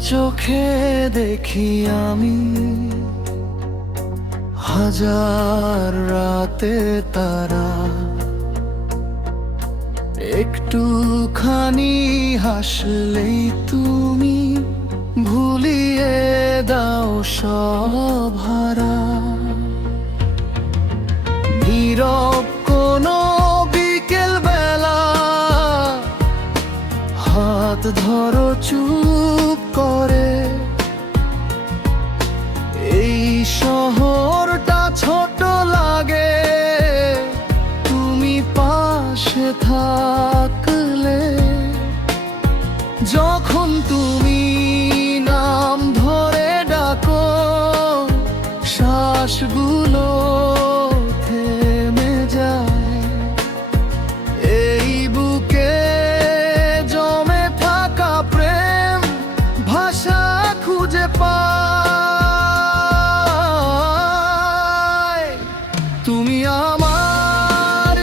চোখে দেখি আমি। হাজার রাতে তারা। একটুখানি হাসলেই তুমি ভুলিয়ে দাও সব হারা। ধরো চুপ তুমি আমার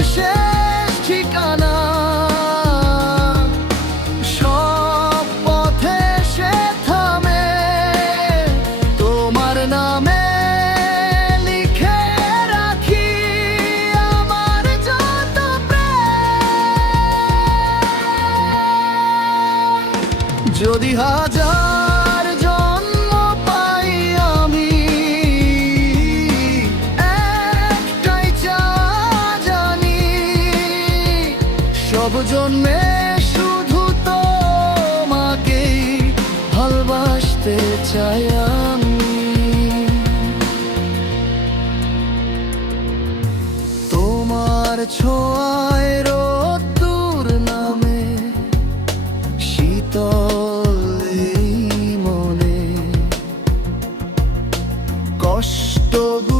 ঠিকানা। সব পথে সে থামে। তোমার নামে যদি হাজার সব জন্মে শুধু তোমাকেই ভালবাসতে চাই আমি। তোমার ছোঁয়ায় রোদ্দুর নামে শীতল মনে কষ্টগুলো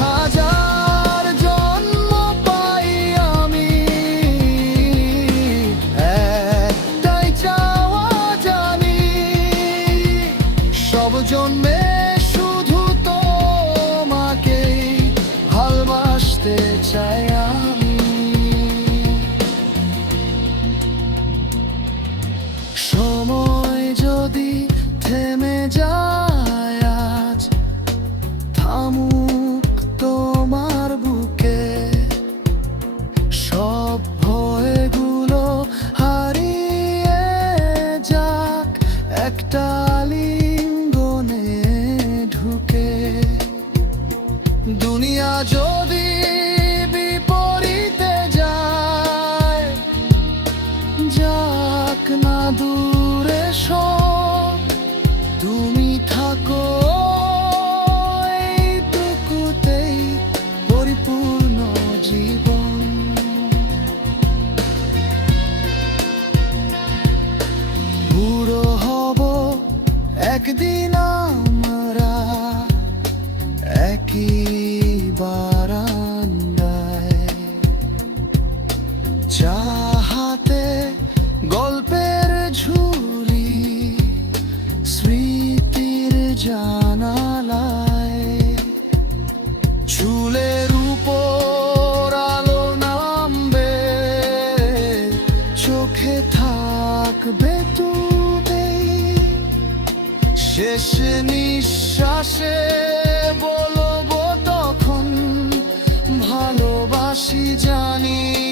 হাজার দুনিয়া যদি বিপরীতে যায়, যাক না দূরে সব, তুমি থাকো এইটুকুতেই পরিপূর্ণ জীবন। বুড়ো হব একদিন আমরা, একই শেষ নিঃশ্বাসে বলব তখন ভালোবাসি জানি